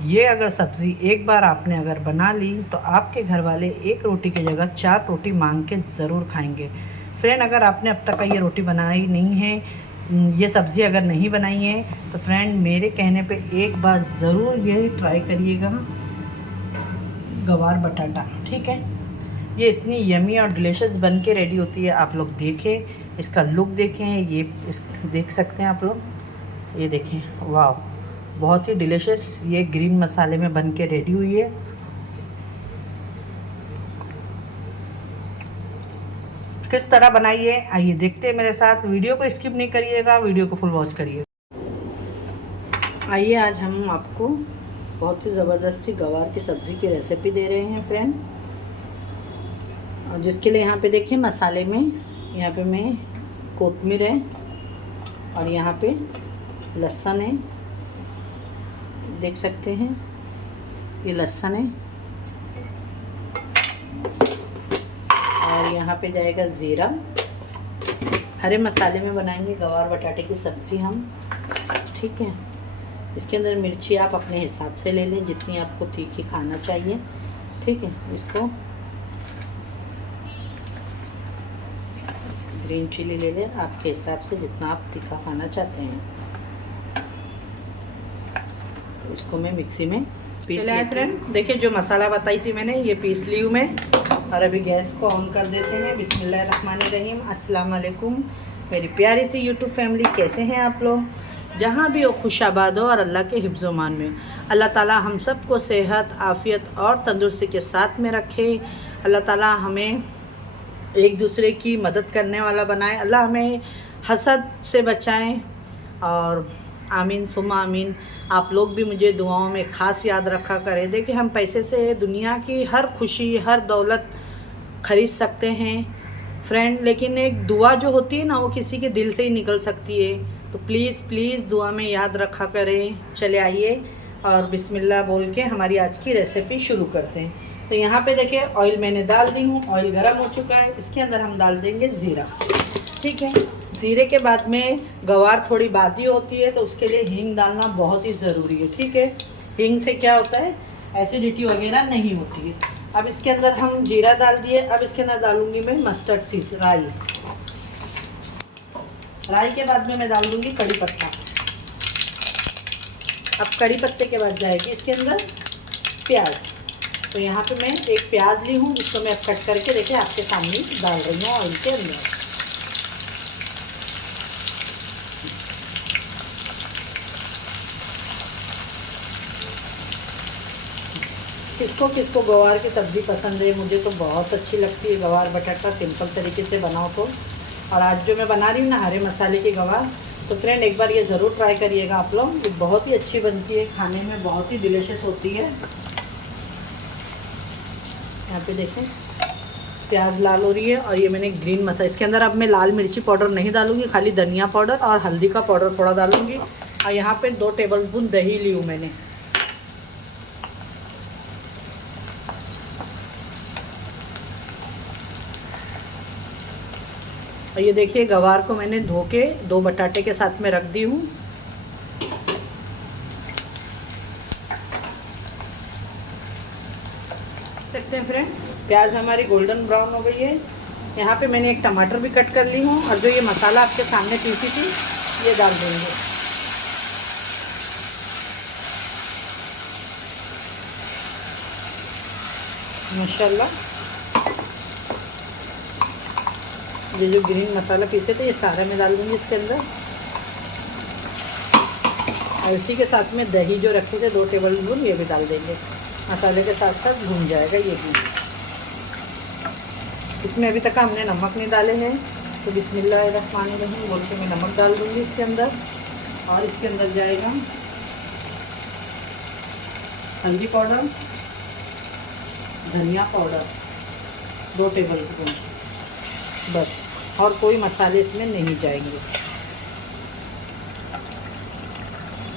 ये अगर सब्ज़ी एक बार आपने अगर बना ली तो आपके घर वाले एक रोटी की जगह 4 रोटी मांग के ज़रूर खाएंगे। फ्रेंड, अगर आपने अब तक ये रोटी बनाई नहीं है, ये सब्ज़ी अगर नहीं बनाई है, तो फ्रेंड मेरे कहने पे एक बार ज़रूर ये ट्राई करिएगा, गवार बटाटा। ठीक है, ये इतनी यमी और डिलीशियस बन के रेडी होती है। आप लोग देखें, इसका लुक देखें, ये देख सकते हैं आप लोग, ये देखें, वाह, बहुत ही डिलीशियस ये ग्रीन मसाले में बन के रेडी हुई है। किस तरह बनाई है आइए देखते हैं मेरे साथ। वीडियो को स्किप नहीं करिएगा, वीडियो को फुल वॉच करिए। आइए आज हम आपको बहुत ही ज़बरदस्ती गवार की सब्ज़ी की रेसिपी दे रहे हैं फ्रेंड। और जिसके लिए यहाँ पे देखिए मसाले में, यहाँ पे मैं कोतमीर है और यहाँ पे लहसुन है, देख सकते हैं ये लहसुन है, और यहाँ पे जाएगा ज़ीरा। हरे मसाले में बनाएंगे गवार बटाटे की सब्ज़ी हम। ठीक है, इसके अंदर मिर्ची आप अपने हिसाब से ले लें, जितनी आपको तीखी खाना चाहिए। ठीक है, इसको ग्रीन चिली ले लें आपके हिसाब से, जितना आप तीखा खाना चाहते हैं। तो इसको मैं मिक्सी में पीस लिया। फ्रेंड देखिए, जो मसाला बताई थी मैंने ये पीस ली हूँ मैं। और अभी गैस को ऑन कर देते हैं। बिस्मिल्लाहिर्रहमानिर्रहीम। अस्सलाम वालेकुम मेरी प्यारी सी यूट्यूब फैमिली, कैसे हैं आप लोग? जहाँ भी हो खुश आबाद हो और अल्लाह के हिफ्ज़-ओ-मान में। अल्लाह ताला हम सबको सेहत, आफ़ियत और तंदुरुस्ती के साथ में रखे। अल्लाह ताला हमें एक दूसरे की मदद करने वाला बनाए। अल्लाह हमें हसद से बचाएं और आमीन सुम्मा आमीन। आप लोग भी मुझे दुआओं में ख़ास याद रखा करें। देखिए, हम पैसे से दुनिया की हर खुशी, हर दौलत ख़रीद सकते हैं फ्रेंड, लेकिन एक दुआ जो होती है ना, वो किसी के दिल से ही निकल सकती है। तो प्लीज़ प्लीज़ दुआ में याद रखा करें। चले आइए और बिस्मिल्लाह बोल के हमारी आज की रेसिपी शुरू करते हैं। तो यहाँ पे देखिए ऑयल मैंने डाल दी हूँ, ऑयल गर्म हो चुका है। इसके अंदर हम डाल देंगे ज़ीरा। ठीक है, ज़ीरे के बाद में गवार थोड़ी बादी होती है, तो उसके लिए हींग डालना बहुत ही ज़रूरी है। ठीक है, हींग से क्या होता है, एसिडिटी वगैरह नहीं होती है। अब इसके अंदर हम जीरा डाल दिए। अब इसके अंदर डालूंगी मैं मस्टर्ड सीड्स, राई। राई के बाद में मैं डाल दूँगी कड़ी पत्ता। अब कड़ी पत्ते के बाद जाएगी इसके अंदर प्याज। तो यहाँ पे मैं एक प्याज ली हूँ, जिसको मैं अब कट करके देखिए आपके सामने डाल रही हूँ ऑयल के अंदर। किसको किसको गवार की सब्ज़ी पसंद है, मुझे तो बहुत अच्छी लगती है गवार बटाटा, सिंपल तरीके से बनाओ तो। और आज जो मैं बना रही हूँ ना हरे मसाले की गवार, तो फ्रेंड एक बार ये ज़रूर ट्राई करिएगा आप लोग। ये बहुत ही अच्छी बनती है, खाने में बहुत ही डिलीशियस होती है। यहाँ पे देखें प्याज लाल हो रही है और ये मैंने ग्रीन मसाला, इसके अंदर अब मैं लाल मिर्ची पाउडर नहीं डालूँगी, खाली धनिया पाउडर और हल्दी का पाउडर थोड़ा डालूँगी। और यहाँ पे 2 टेबलस्पून दही ली हूँ मैंने। और ये देखिए गवार को मैंने धो के 2 बटाटे के साथ में रख दी हूँ। सकते हैं फ्रेंड, प्याज हमारी गोल्डन ब्राउन हो गई है। यहाँ पे मैंने एक टमाटर भी कट कर ली हूँ, और जो ये मसाला आपके सामने पीसी थी ये डाल देंगे। माशाल्लाह, ये जो ग्रीन मसाला पीसे थे ये सारा मैं डाल दूँगी इसके अंदर। और इसी के साथ में दही जो रखे थे 2 टेबलस्पून ये भी डाल देंगे। मसाले के साथ साथ भून जाएगा ये भी। इसमें अभी तक हमने नमक नहीं डाले हैं, तो बिस्मिल्लाहिर्रहमानिर्रहीम बोल के मैं नमक डाल दूँगी इसके अंदर। और इसके अंदर जाएगा हल्दी पाउडर, धनिया पाउडर 2 टेबलस्पून, बस, और कोई मसाले इसमें नहीं जाएंगे।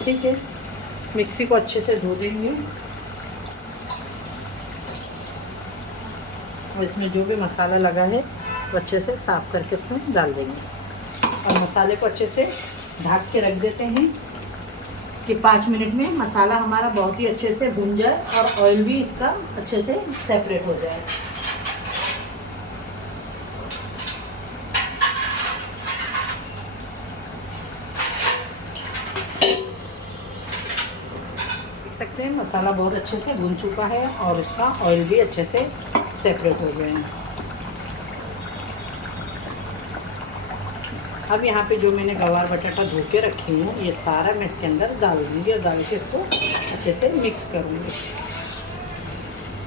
ठीक है, मिक्सी को अच्छे से धो देंगे और इसमें जो भी मसाला लगा है वो अच्छे से साफ़ करके उसमें डाल देंगे। और मसाले को अच्छे से ढक के रख देते हैं कि 5 मिनट में मसाला हमारा बहुत ही अच्छे से भुन जाए और ऑयल भी इसका अच्छे से सेपरेट हो जाए। देख सकते हैं मसाला बहुत अच्छे से भुन चुका है और इसका ऑयल भी अच्छे से सेपरेट हो गया है। अब यहाँ पे जो मैंने गवार बटाटा धो के रखी हूँ ये सारा मैं इसके अंदर डाल दूँगी और डाल के इसको अच्छे से मिक्स करूँगी।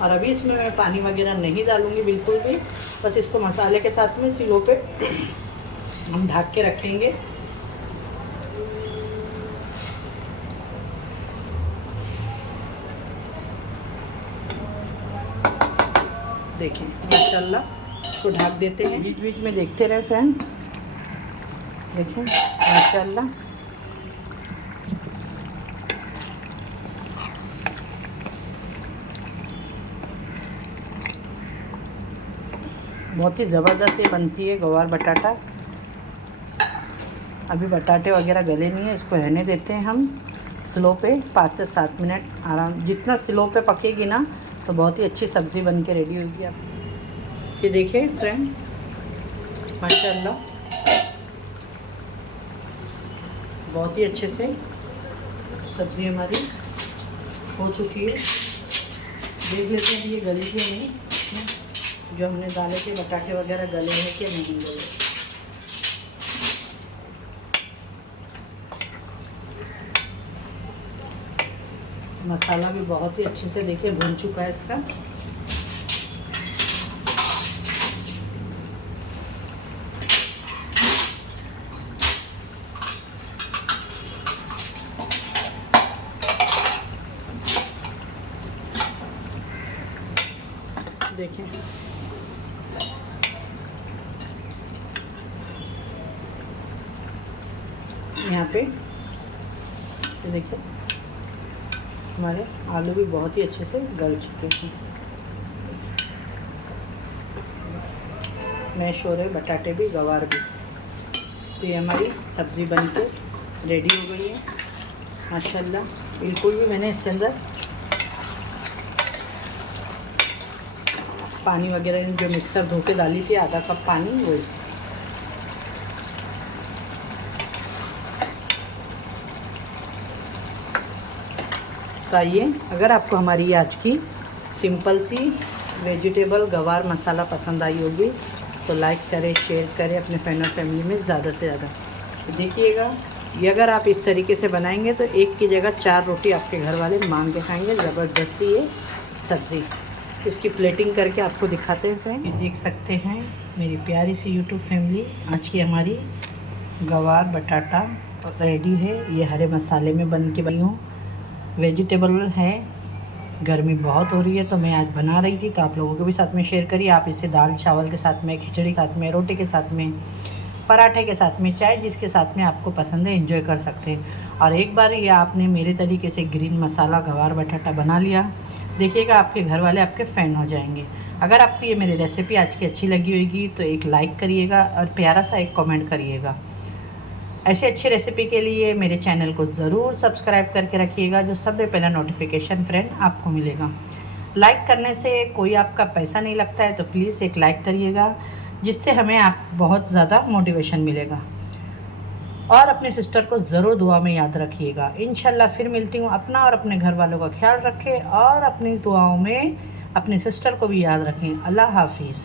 और अभी इसमें मैं पानी वगैरह नहीं डालूँगी बिल्कुल भी, बस इसको मसाले के साथ में सिलो पे हम ढक के रखेंगे। देखिए माशाल्लाह इसको ढक देते हैं, बीच बीच में देखते रहे फ्रेंड। देखिए माशाल्लाह बहुत ही ज़बरदस्त ये बनती है गवार बटाटा। अभी बटाटे वगैरह गले नहीं है, इसको रहने देते हैं हम स्लो पे 5 से 7 मिनट आराम। जितना स्लो पे पकेगी ना तो बहुत ही अच्छी सब्ज़ी बन के रेडी होगी। आप ये देखिए फ्रेंड माशाल्लाह बहुत ही अच्छे से सब्ज़ी हमारी हो चुकी है। देख लेते हैं ये गली के नहीं, जो हमने डाले थे बटाटे वगैरह गले हैं कि नहीं गले। मसाला भी बहुत ही अच्छे से देखिए भुन चुका है इसका। देखें यहाँ पे देखिए हमारे आलू भी बहुत ही अच्छे से गल चुके हैं। मैश हो रहे बटाटे भी गवार भी। तो ये हमारी सब्ज़ी बन के रेडी हो गई है माशाल्लाह। बिल्कुल भी मैंने इसके अंदर पानी वगैरह जो मिक्सर धो के डाली थी आधा कप पानी वो। तो आइए, अगर आपको हमारी आज की सिंपल सी वेजिटेबल गवार मसाला पसंद आई होगी तो लाइक करें, शेयर करें अपने फ्रेंड और फैमिली में ज़्यादा से ज़्यादा। तो देखिएगा ये अगर आप इस तरीके से बनाएंगे तो एक की जगह 4 रोटी आपके घर वाले मांग के खाएंगे। ज़बरदस्त सी ये सब्ज़ी। इसकी प्लेटिंग करके आपको दिखाते हैं फ्रेंड। ये देख सकते हैं मेरी प्यारी सी यूट्यूब फैमिली, आज की हमारी गवार बटाटा रेडी है। ये हरे मसाले में बन के बनी हूँ, वेजिटेबल है। गर्मी बहुत हो रही है तो मैं आज बना रही थी तो आप लोगों के भी साथ में शेयर करिए। आप इसे दाल चावल के साथ में, खिचड़ी के साथ में, रोटी के साथ में, पराठे के साथ में, चाय जिसके साथ में आपको पसंद है एंजॉय कर सकते हैं। और एक बार ये आपने मेरे तरीके से ग्रीन मसाला गवार बटाटा बना लिया, देखिएगा आपके घर वाले आपके फ़ैन हो जाएंगे। अगर आपको ये मेरी रेसिपी आज की अच्छी लगी होगी तो एक लाइक करिएगा और प्यारा सा एक कमेंट करिएगा। ऐसी अच्छी रेसिपी के लिए मेरे चैनल को ज़रूर सब्सक्राइब करके रखिएगा, जो सबसे पहला नोटिफिकेशन फ्रेंड आपको मिलेगा। लाइक करने से कोई आपका पैसा नहीं लगता है तो प्लीज़ एक लाइक करिएगा, जिससे हमें आप बहुत ज़्यादा मोटिवेशन मिलेगा। और अपने सिस्टर को ज़रूर दुआ में याद रखिएगा। इंशाल्लाह फिर मिलती हूँ। अपना और अपने घर वालों का ख्याल रखें और अपनी दुआओं में अपनी सिस्टर को भी याद रखें। अल्लाह हाफिज़।